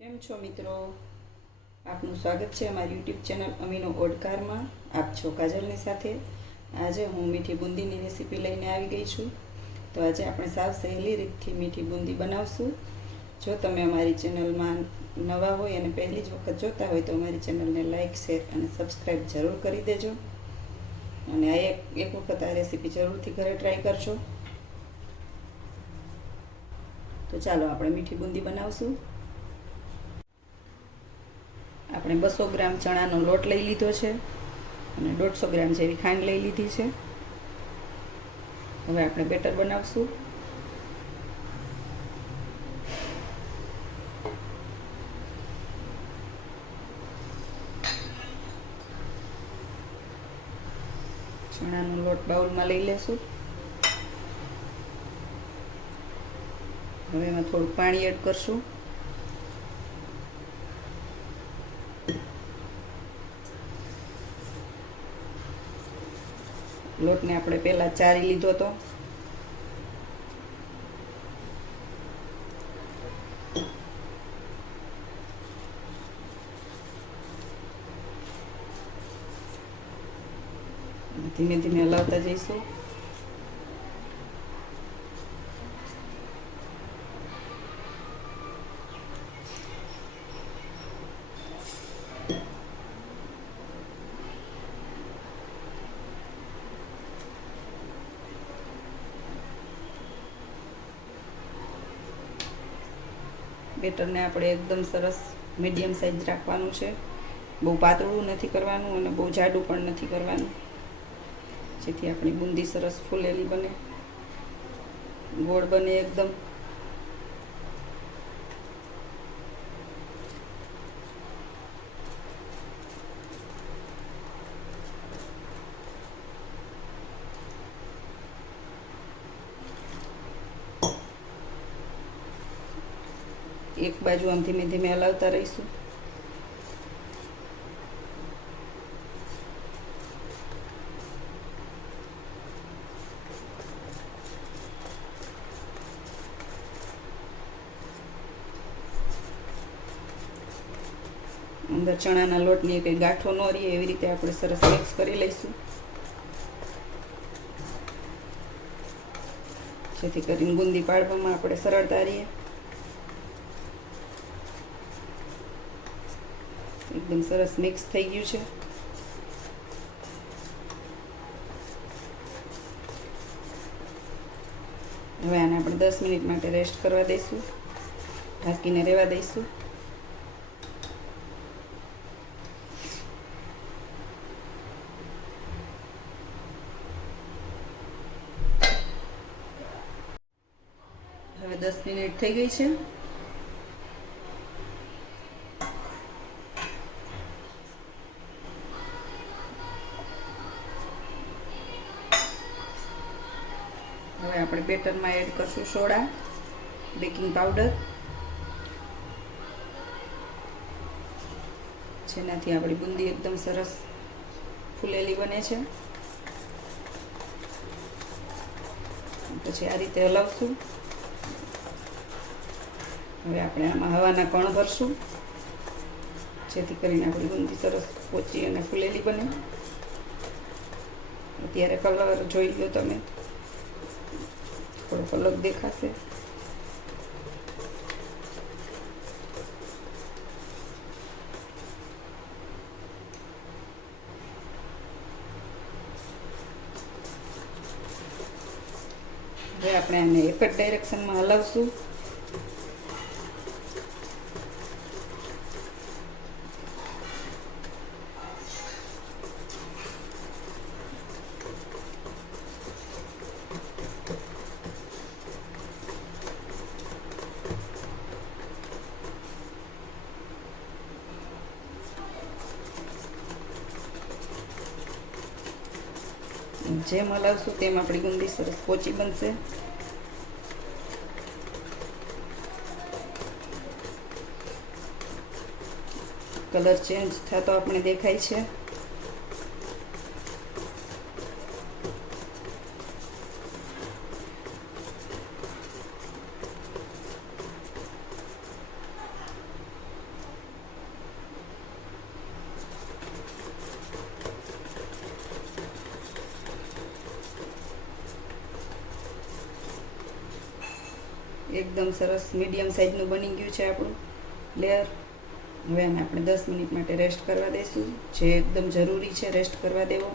કેમ છો મિત્રો? આપનું સ્વાગત છે અમારી યુટ્યુબ ચેનલ અમીનો ઓડકારમાં. આપ છો કાજલની સાથે. આજે હું મીઠી બુંદીની રેસીપી લઈને આવી ગઈ છું. તો આજે આપણે સાવ સહેલી રીતથી મીઠી બુંદી બનાવશું. જો તમે અમારી ચેનલમાં નવા હોય અને પહેલી જ વખત જોતા હોય તો અમારી ચેનલને લાઇક, શેર અને સબસ્ક્રાઈબ જરૂર કરી દેજો. અને આ એક વખત આ રેસીપી જરૂરથી ઘરે ટ્રાય કરજો. તો ચાલો આપણે મીઠી બુંદી બનાવશું. આપણે 200 ગ્રામ ચણાનો લોટ લઈ લીધો છે અને 150 ગ્રામ જેવી ખાંડ લઈ લીધી છે. હવે આપણે બેટર બનાવશું. ચણાનો લોટ બાઉલમાં લઈ લેશું. હવે એમાં થોડું પાણી એડ કરશું. લોટને આપણે પહેલાં ચારી લીધો હતો. ધીમે ધીમે હલાવતા જઈશું. બેટરને આપણે એકદમ સરસ મીડિયમ સાઇઝ રાખવાનું છે. બહુ પાતળું નથી કરવાનું અને બહુ જાડું પણ નથી કરવાનું, જેથી આપણી બુંદી સરસ ફૂલેલી બને, ગોળ બને એકદમ. એક બાજુ આમ ધીમે ધીમે હલાવતા રહીશું. અંદર ચણાના લોટની કંઈ ગાંઠો ન રહે એવી રીતે આપણે સરસ મિક્સ કરી લઈશું, જેથી કરીને બુંદી પાડવામાં આપણે સરળતા રહીએ. એકદમ સરસ મિક્સ થઈ ગયું છે. હવે આને આપણે 10 મિનિટ માટે રેસ્ટ કરવા દઈશું, ઢાંકીને રહેવા દઈશું. હવે 10 મિનિટ થઈ ગઈ છે. હવે આપણે બેટરમાં એડ કરશું સોડા, બેકિંગ પાવડર, જેનાથી આપણી બુંદી એકદમ સરસ ફૂલેલી બને છે. પછી આ રીતે હલાવશું. હવે આપણે આમાં હવાના કણ ભરશું, જેથી કરીને આપણી બુંદી સરસ પોચી અને ફૂલેલી બને. અત્યારે કલર જોઈ લો તમે, થોડોક અલગ દેખાશે. હવે આપણે આને એક જ ડાયરેક્શનમાં હલાવશું. જેમ હલાવશું તેમ આપણી બુંદી સરસ પોચી બનશે. કલર ચેન્જ થતો આપણે દેખાય છે. એકદમ સરસ મીડિયમ સાઇઝનું બની ગયું છે આપણું લેયર. હવે આને આપણે 10 મિનિટ માટે રેસ્ટ કરવા દઈશું, જે એકદમ જરૂરી છે રેસ્ટ કરવા દેવો.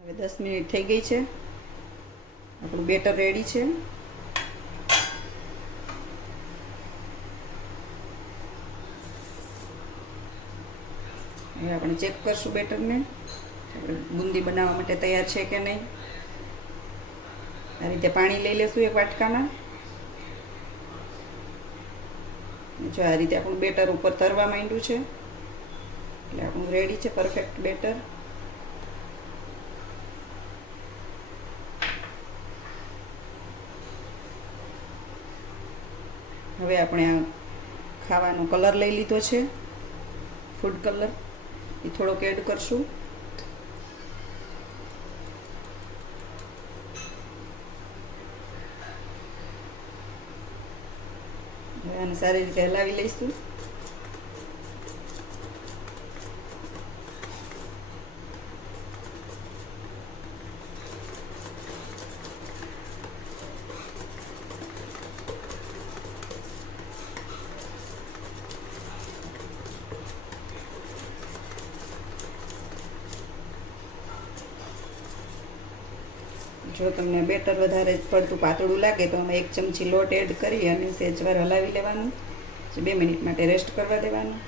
હવે 10 મિનિટ થઈ ગઈ છે, આપણું બેટર રેડી છે. હવે આપણે ચેક કરશું બેટરને, આપણે બુંદી બનાવવા માટે તૈયાર છે કે નહીં. આ રીતે પાણી લઈ લેશું એક વાટકામાં. જો આ રીતે આપણું બેટર ઉપર તરવા માંડ્યું છે, એટલે આપણું રેડી છે પરફેક્ટ બેટર. હવે આપણે આ ખાવાનો કલર લઈ લીધો છે, ફૂડ કલર, એ થોડોક એડ કરશું. હવે આને સારી રીતે હલાવી લઈશું. જો તમને બેટર વધારે પડતું પાતળું લાગે તો અમે 1 ચમચી લોટ એડ કરી અને સહેજવાર હલાવી લેવાનું, 2 મિનિટ માટે રેસ્ટ કરવા દેવાનું.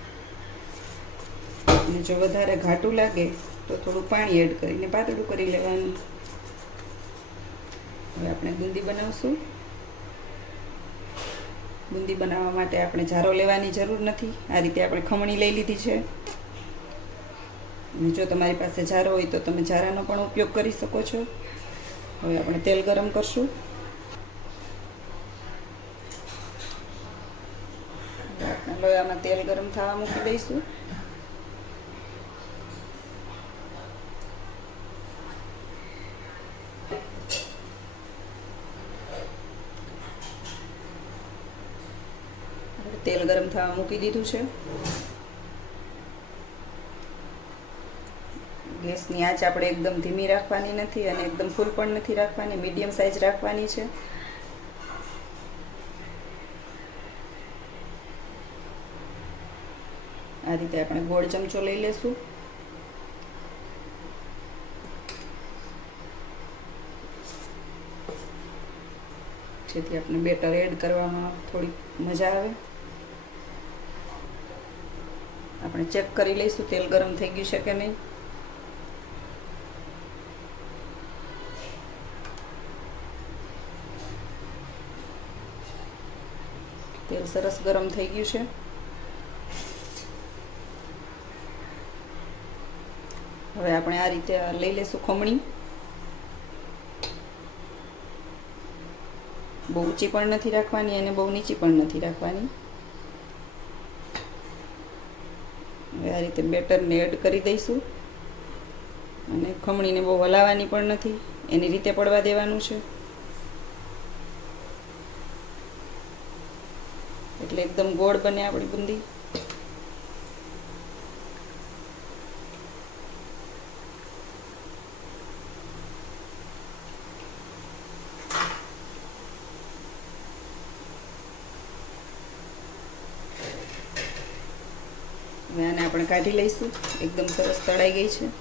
અને જો વધારે ઘાટું લાગે તો થોડું પાણી એડ કરીને પાતળું કરી લેવાનું. હવે આપણે બુંદી બનાવશું. બુંદી બનાવવા માટે આપણે જારો લેવાની જરૂર નથી, આ રીતે આપણે ખમણી લઈ લીધી છે. અને જો તમારી પાસે જારો હોય તો તમે જારાનો પણ ઉપયોગ કરી શકો છો. હવે આપણે તેલ ગરમ કરશું. આપણે લોયામાં તેલ ગરમ થવા મૂકી દઈશું. તેલ ગરમ થવા મૂકી દીધું છે. ગેસની આંચ આપણે એકદમ ધીમી રાખવાની નથી અને એકદમ ફૂલ પણ નથી રાખવાની, મીડિયમ સાઇઝ રાખવાની છે. આ રીતે આપણે ગોળ ચમચો લઈ લેશું. જેથી આપણે બેટર એડ કરવામાં થોડી મજા આવે. આપણે ચેક કરી લઈશું તેલ ગરમ થઈ ગયું છે કે નહીં. તેલ સરસ ગરમ થઈ ગયું છે. હવે આપણે આ રીતે લઈ લેશું ખમણી. બહુ ઊંચી પણ નથી રાખવાની અને બહુ નીચી પણ નથી રાખવાની. હવે આ રીતે બેટરને એડ કરી દઈશું અને ખમણીને બહુ હલાવવાની પણ નથી, એની રીતે પડવા દેવાનું છે. એટલે એકદમ ગોળ બને આપણી બુંદી. હવે આને આપણે કાઢી લઈશું. એકદમ સરસ તળાઈ ગઈ છે.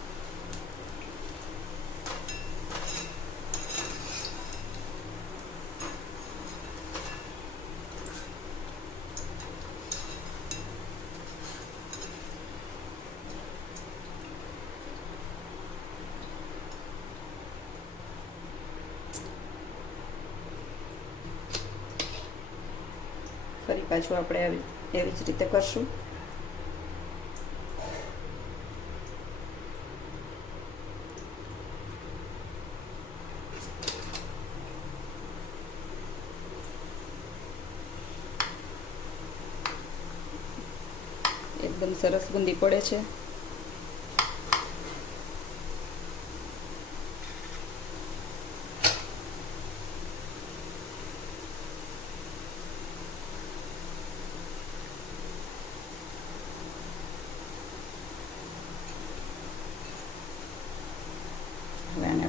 ફરી પાછું આપણે એવી જ રીતે કરશું. એકદમ સરસ બુંદી પડે છે.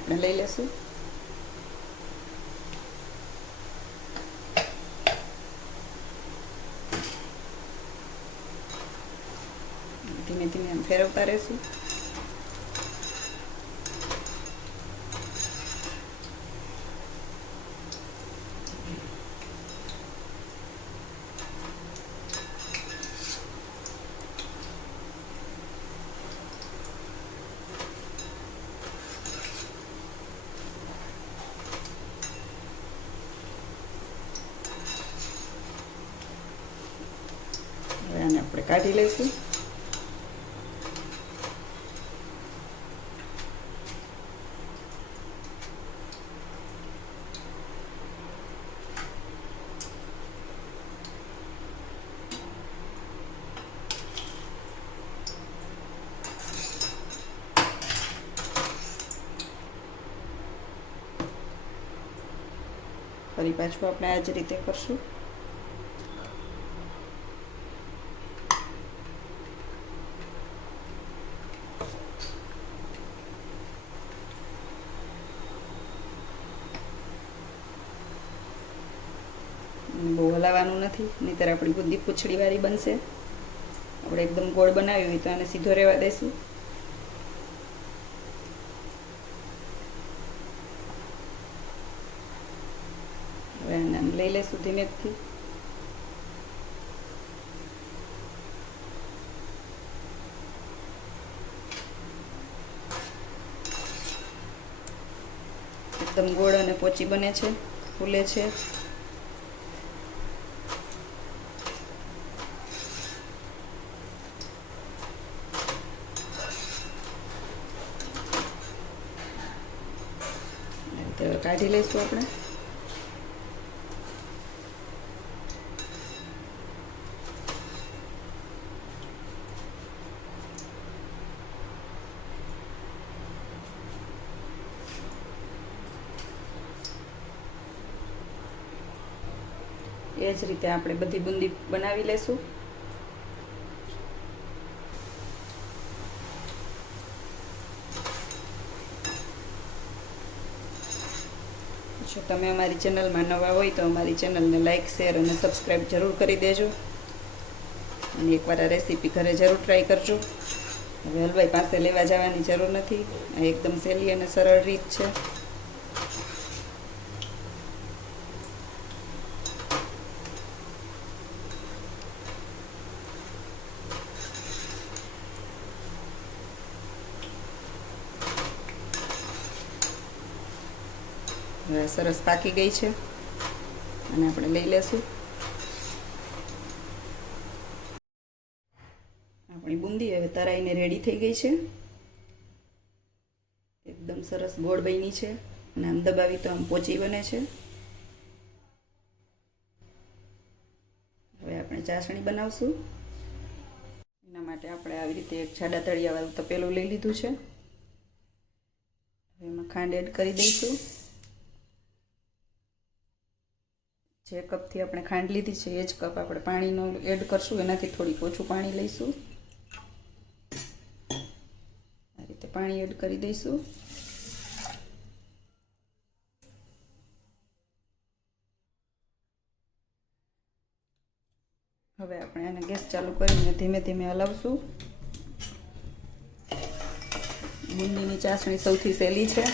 આપણે લઈ લેશું. ધીમે ધીમે આમ ફેરવતા રહેશું. હવે આને આપણે કાઢી લઈશું. ફરી પાછું આપણે આ જ રીતે કરશું. બહુ હલાવવાનું નથી, નહીંતર આપણી બુંદી પૂંછડીવાળી બનશે. આપણે એકદમ ગોળ બનાવી હોય તો આને સીધો રહેવા દઈશું. હવે આને આમ લઈ લેશું ધીમેથી. એકદમ ગોળ અને પોચી બને છે, ફૂલે છે. કાઢી લઈશું આપણે. એ જ રીતે આપણે બધી બુંદી બનાવી લેશું. જો તમે અમારી ચેનલમાં નવા હોય તો અમારી ચેનલને લાઈક, શેર અને સબસ્ક્રાઈબ જરૂર કરી દેજો. અને એકવાર આ રેસીપી ઘરે જરૂર ટ્રાય કરજો. હવે હલવાઈ પાસે લેવા જવાની જરૂર નથી. આ એકદમ સહેલી અને સરળ રીત છે. હવે સરસ પાકી ગઈ છે અને આપણે લઈ લેશું. આપણી બુંદી હવે તરાઈને રેડી થઈ ગઈ છે. એકદમ સરસ ગોળ બની છે અને આમ દબાવી તો આમ પોચી બને છે. હવે આપણે ચાસણી બનાવશું. એના માટે આપણે આવી રીતે એક જાડા તળિયાવાળું તપેલું લઈ લીધું છે. હવે એમાં ખાંડ એડ કરી દઈશું. જે કપથી આપણે ખાંડ લીધી છે એ જ કપ આપણે પાણીનો એડ કરશું. એનાથી થોડીક ઓછું પાણી લઈશું. આ રીતે પાણી એડ કરી દઈશું. હવે આપણે આને ગેસ ચાલુ કરીને ધીમે ધીમે હલાવશું. બુંદીની ચાસણી સૌથી સહેલી છે,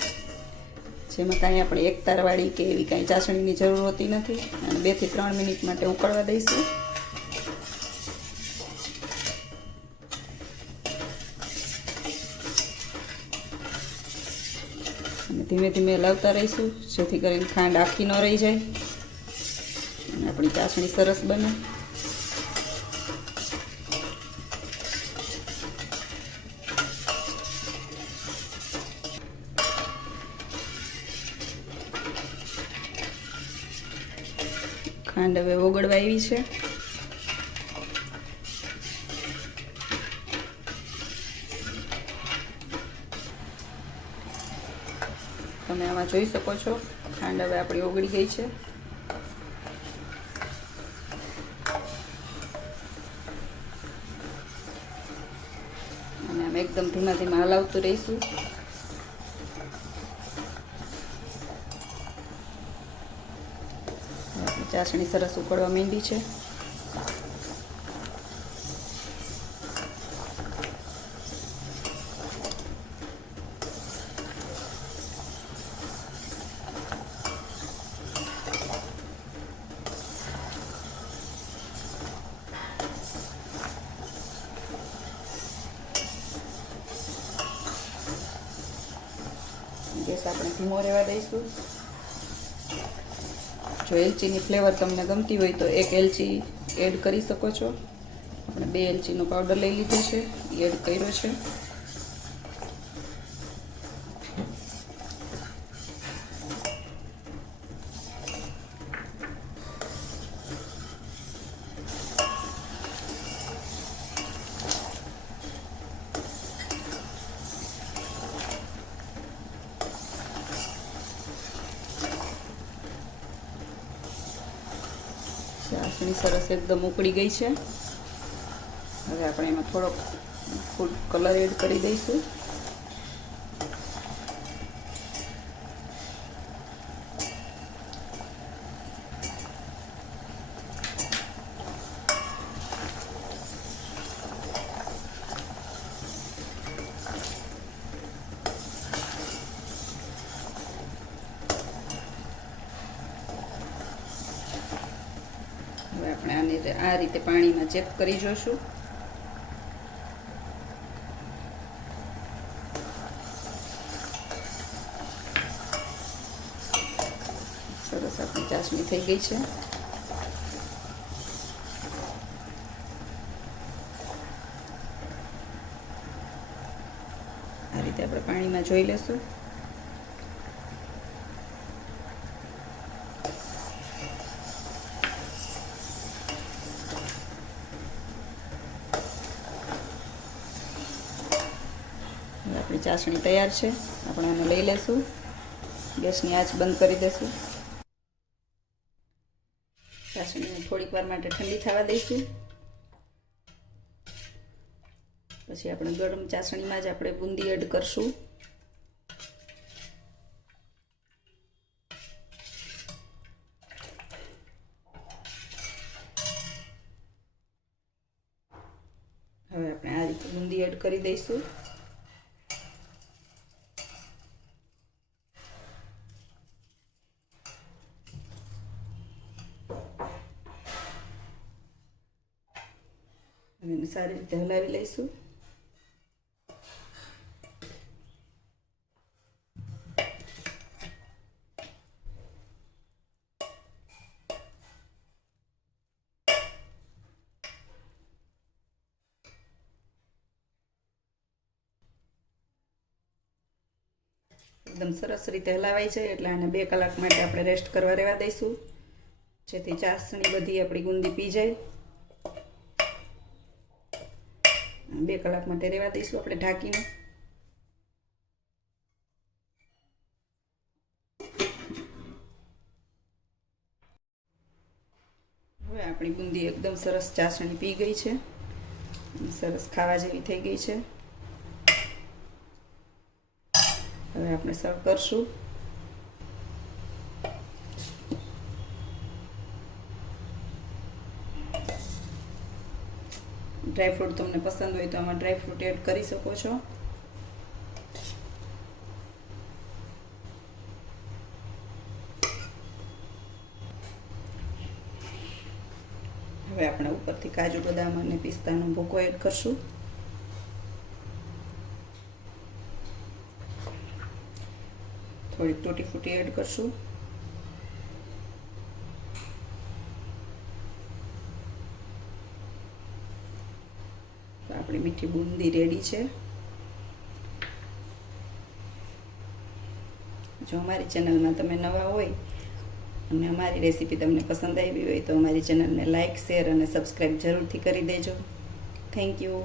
જેમાં કાંઈ આપણે એક તારવાળી કે એવી કાંઈ ચાસણીની જરૂર હોતી નથી. અને 2 થી 3 મિનિટ માટે ઉકળવા દઈશું. અને ધીમે ધીમે હલાવતા રહીશું, જેથી કરીને ખાંડ આખી ન રહી જાય અને આપણી ચાસણી સરસ બને. ખાંડ હવે ઓગળવા આવી છે. તમે આમાં જોઈ શકો છો ખાંડ હવે આપણી ઓગળી ગઈ છે. અને આમ એકદમ ધીમા ધીમા હલાવતું રહીશું. ચાસણી સરસ ઉકળવા માંડી છે. ગેસ આપણે ધીમો રહેવા દઈશું. જો એલચીની ફ્લેવર તમને ગમતી હોય તો એક એલચી એડ કરી શકો છો. આપણે 2 એલચીનો પાવડર લઈ લીધો છે, એ એડ કર્યો છે. ચાસણી સરસ એકદમ ઉકળી ગઈ છે. હવે આપણે એમાં થોડોક ફૂડ કલર એડ કરી દઈશું. હવે આપણે આને આ રીતે પાણીમાં ચેક કરી જોઈશું. સરસ આપણી ચાસણી થઈ ગઈ છે. આ રીતે આપણે પાણીમાં જોઈ લેશું. આપણી ચાસણી તૈયાર છે. આપણે આને લઈ લેશું. ગેસની આંચ બંધ કરી દેશું. ચાસણીને થોડીક વાર માટે ઠંડી થવા દઈશું. પછી આપણે ગરમ ચાસણીમાં જ આપણે બુંદી એડ કરશું. હવે આપણે આ રીતે બુંદી એડ કરી દઈશું. એને સારી રીતે હલાવી લઈશું. એકદમ સરસ રીતે હલાવાય છે એટલે આને 2 કલાક માટે આપણે રેસ્ટ કરવા રહેવા દઈશું, જેથી ચાસણી બધી આપણી ગુંદી પી જાય. 2 કલાક માટે રહેવા દઈશું આપણે ઢાંકીને. હવે આપણી બુંદી એકદમ સરસ ચાસણી પી ગઈ છે, સરસ ખાવા જેવી થઈ ગઈ છે. હવે આપણે સર્વ કરશું. ડ્રાયફ્રૂટ તમને પસંદ હોય તો આમાં ડ્રાયફ્રૂટ એડ કરી શકો છો. હવે આપણે ઉપરથી કાજુ બદામ અને પિસ્તાનો ભૂકો એડ કરશું. થોડીક તૂટી ફૂટી એડ કરશું. આપણી મીઠી બુંદી રેડી છે. જો અમારી ચેનલમાં તમે નવા હોય અને અમારી રેસીપી તમને પસંદ આવી હોય તો અમારી ચેનલને લાઇક, શેર અને સબસ્ક્રાઈબ જરૂરથી કરી દેજો. Thank you.